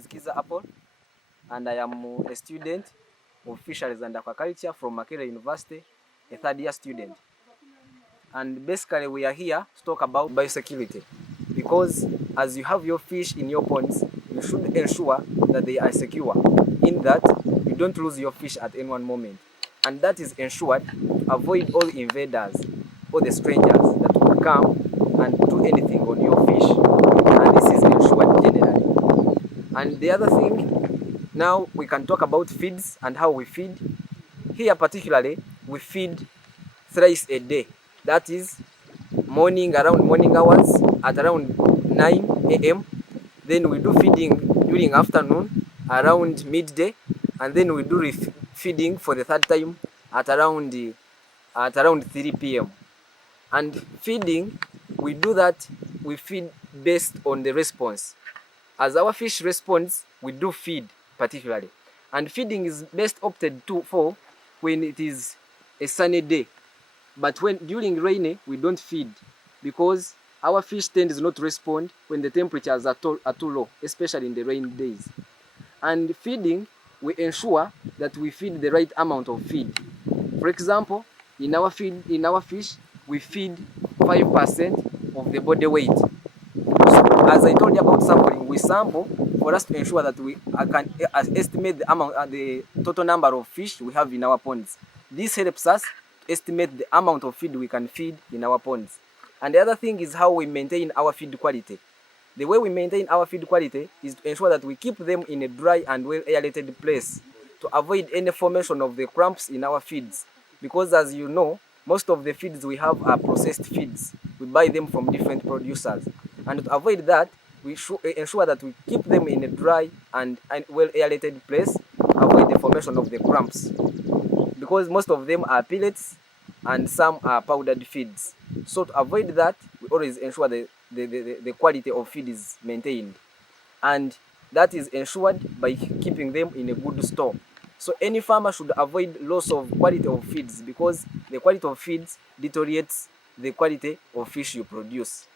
is Kiza Apple, and I am a student of Fisheries and Aquaculture from Makerere University, a third-year student. And basically we are here to talk about biosecurity, because as you have your fish in your ponds, you should ensure that they are secure, in that you don't lose your fish at any one moment. And that is ensured to avoid all invaders, all the strangers that will come and do anything on your fish. And this is ensured generally. And the other thing, now we can talk about feeds and how we feed. Here particularly, we feed thrice a day. That is morning, around morning hours at around 9 a.m. Then we do feeding during afternoon around midday, and then we do feeding for the third time at around 3 p.m. And feeding, we do that, we feed based on the response. As our fish responds, we do feed particularly. And feeding is best opted for when it is a sunny day. But when during rainy, we don't feed, because our fish tends not to respond when the temperatures are too low, especially in the rainy days. And feeding, we ensure that we feed the right amount of feed. For example, in our fish, we feed 5% of the body weight. So, as I told you about sampling, we sample for us to ensure that we can estimate the amount, the total number of fish we have in our ponds. This helps us to estimate the amount of feed we can feed in our ponds. And the other thing is how we maintain our feed quality. The way we maintain our feed quality is to ensure that we keep them in a dry and well aerated place to avoid any formation of the cramps in our feeds. Because as you know, most of the feeds we have are processed feeds. We buy them from different producers. And to avoid that, we should ensure that we keep them in a dry and well aerated place to avoid the formation of the cramps. Because most of them are pellets and some are powdered feeds. So to avoid that, we always ensure the quality of feed is maintained. And that is ensured by keeping them in a good store. So any farmer should avoid loss of quality of feeds, because the quality of feeds deteriorates the quality of fish you produce.